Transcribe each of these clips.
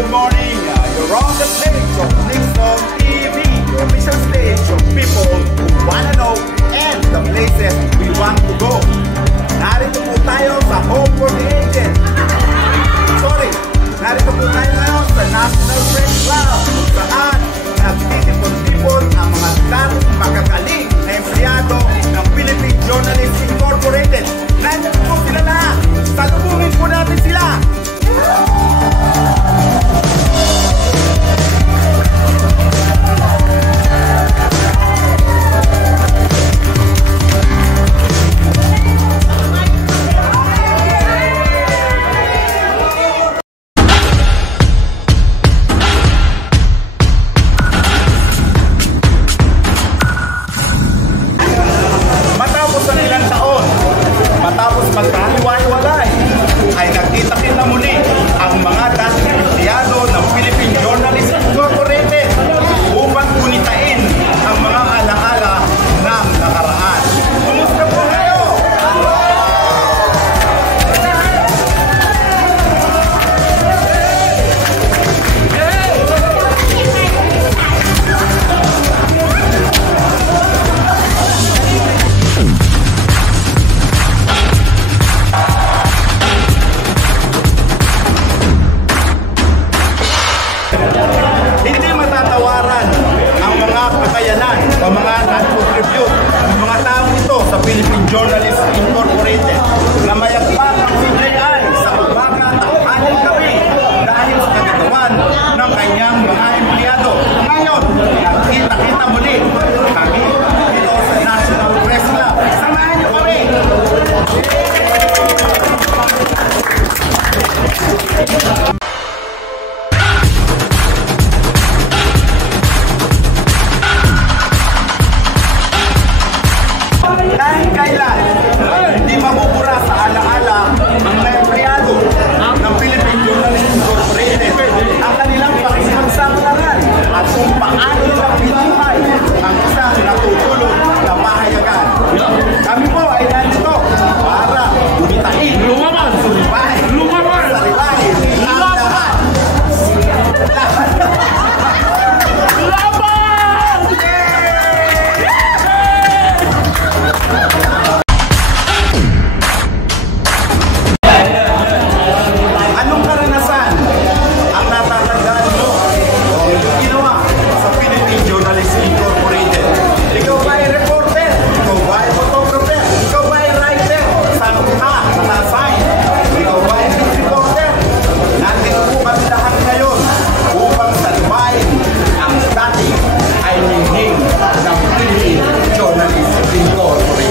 good morning. You're on the stage of Nixon TV, your official stage of people who wanna know and the places we want to go. Narito po tayo sa Home for the Aged. Narito po tayo ngayon sa National Press Club kung saan nagtitipon people ang mga dating makagaling na empleyado ng Philippine Journalists Incorporated. Nandiyan po sila lahat. Salubungin po natin sila. Matapos magkahiwa-hiwalay ay nagkita-kita muli ang mga dating empleyado ng Philippine Journalists Incorporated upang gunitain ang mga alaala ng nakaraan. Kumusta po kayo? Hindi matatawaran ang mga kakayanan o mga nag-contribute ng mga tao ito sa Philippine Journalists Incorporated na mayagpag ang CJI sa umaga at hanggang gabi dahil sa kagagawan ng kanyang mga empleyado. Ngayon, nagkita-kita muli kami dito sa National Press Club. Samahan niyo kami! Dahil kailan hindi mabubura sa alaala ang mga empleyado ng Philippine Journalists Incorporated ang kanilang pakikipagsapalaran at kung paano nilang pinuhay ang isang natutulog na pahayagan. Kami po ay nandito para gumitain ang suribahin ang lahat. Anong karanasan ang natatandaan mo o yung ginawa sa Philippine Journalists Incorporated? Ikaw ba ay reporter? Ikaw ba ay photographer? Ikaw ba ay writer? Saan ka nasa-assign? Ikaw ba ay reporter? Nandito po kami lahat ngayon upang salbahin ang dati ay ningning ng Philippine Journalists Incorporated.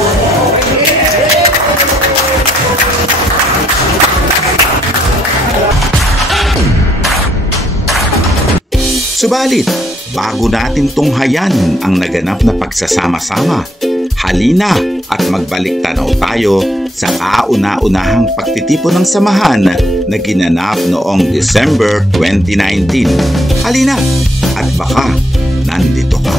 Subalit, bago natin tunghayan ang naganap na pagsasama-sama, halina at magbalik tanaw tayo sa kauna-unahang pagtitipon ng samahan na ginanap noong December 2019. Halina at baka nandito ka.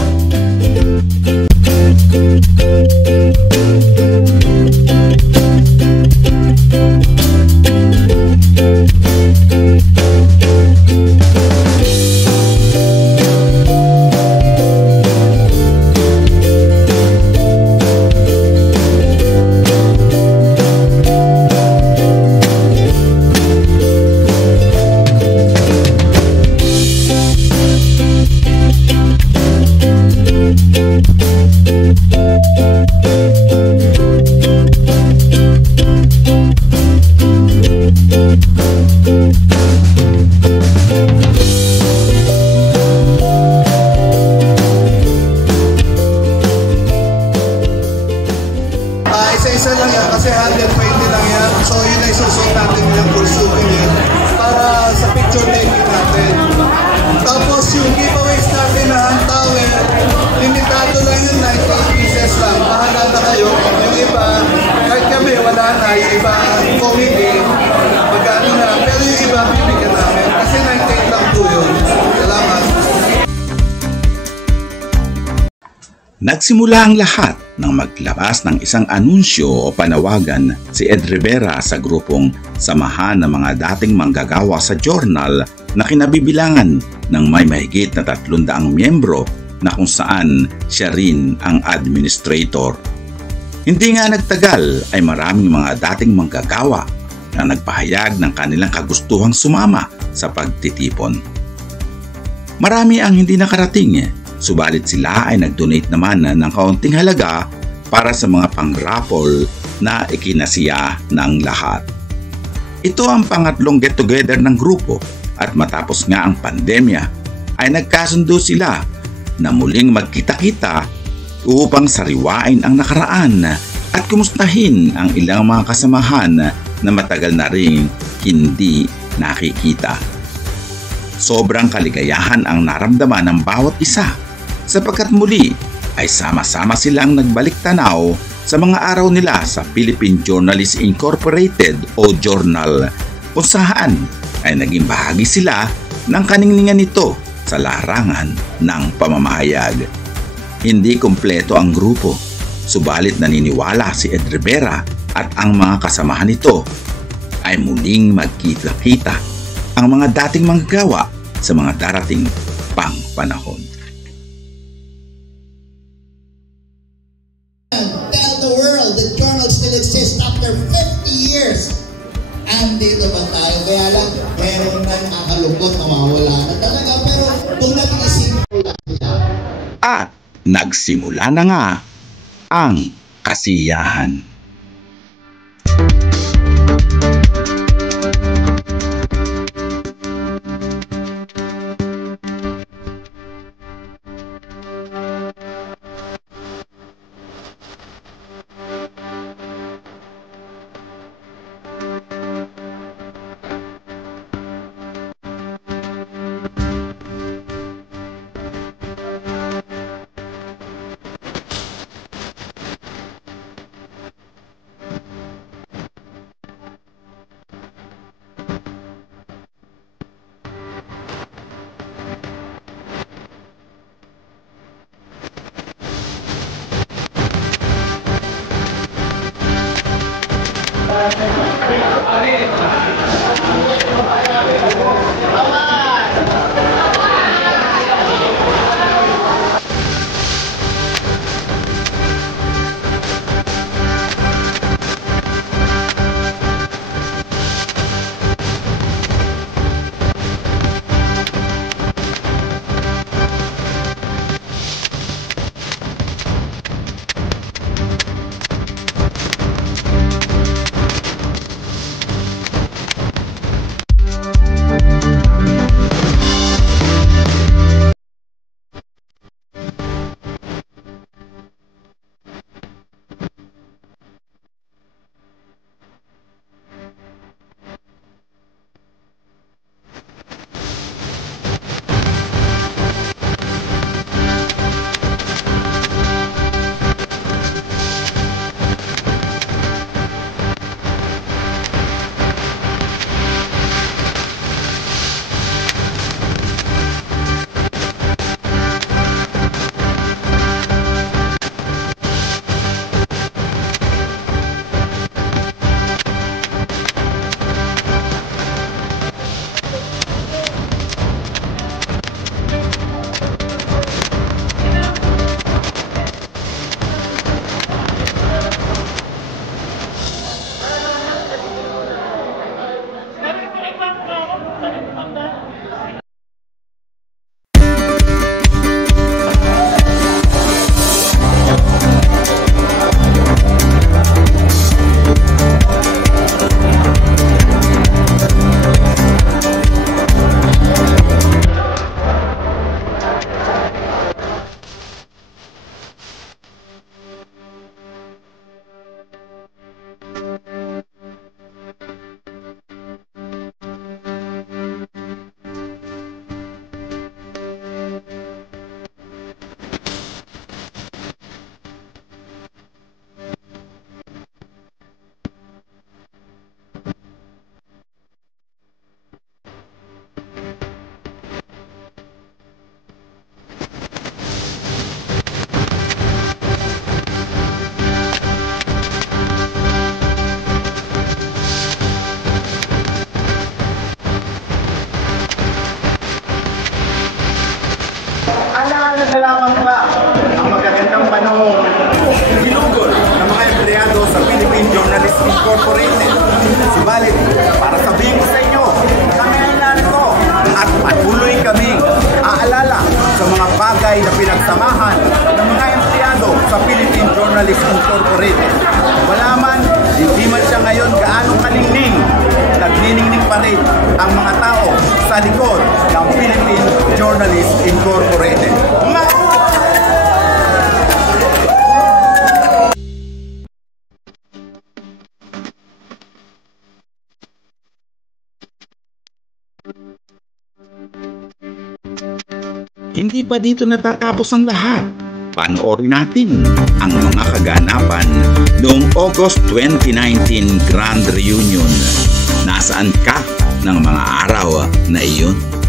Isa-isa lang yan kasi 120 lang yan. So yun ay susunod natin yung full souvenir para sa picture taking natin. Tapos yung giveaways natin na hand towel, limitado lang yung 98 pieces lang. Bahala na kayo. Yung iba, kahit kami wala na, yung iba committee, magkano na. Pero yung iba, bibigyan namin. Kasi 98 lang po yun. Salamat. Nagsimula ang lahat nang maglabas ng isang anunsyo o panawagan si Ed Rivera sa grupong Samahan ng mga dating manggagawa sa journal na kinabibilangan ng may mahigit na 300 miyembro na kung saan siya rin ang administrator. Hindi nga nagtagal ay maraming mga dating manggagawa na nagpahayag ng kanilang kagustuhang sumama sa pagtitipon. Marami ang hindi nakarating, subalit sila ay nag-donate naman ng kaunting halaga para sa mga pang-raffle na ikinasiya ng lahat. Ito ang pangatlong get-together ng grupo at matapos nga ang pandemya ay nagkasundo sila na muling magkita-kita upang sariwain ang nakaraan at kumustahin ang ilang mga kasamahan na matagal na ring hindi nakikita. Sobrang kaligayahan ang naramdaman ng bawat isa sapagkat muli ay sama-sama silang nagbalik tanaw sa mga araw nila sa Philippine Journalists Incorporated o Journal kung saan ay naging bahagi sila ng kaningningan nito sa larangan ng pamamahayag. Hindi kumpleto ang grupo, subalit naniniwala si Ed Rivera at ang mga kasamahan nito ay muling magkita-kita ang mga dating manggagawa sa mga darating pang panahon. Tell the world that journal still exists after 50 years. Andito ba tayo? Kaya lang, meron na nakakalungkot, nawawala na talaga. Pero kung nag-isip lang sila. At nagsimula na nga ang kasiyahan. lamang ba ang magagandang panahon ginugol ng mga empleyado sa Philippine Journalists Incorporated. Subalit, para sabihin ko sa inyo, kami ay narito at patuloy kaming aalala sa mga bagay na pinagsamahan ng mga empleyado sa Philippine Journalists Incorporated. Wala man, hindi man siya ngayon gaano kalingning, nagniningning pa rin ang mga tao sa likod ng Philippine Journalists Incorporated. Hindi pa dito natatapos ang lahat. Panoorin natin ang mga kaganapan noong August 2019 Grand Reunion. Nasaan ka ng mga araw na iyon?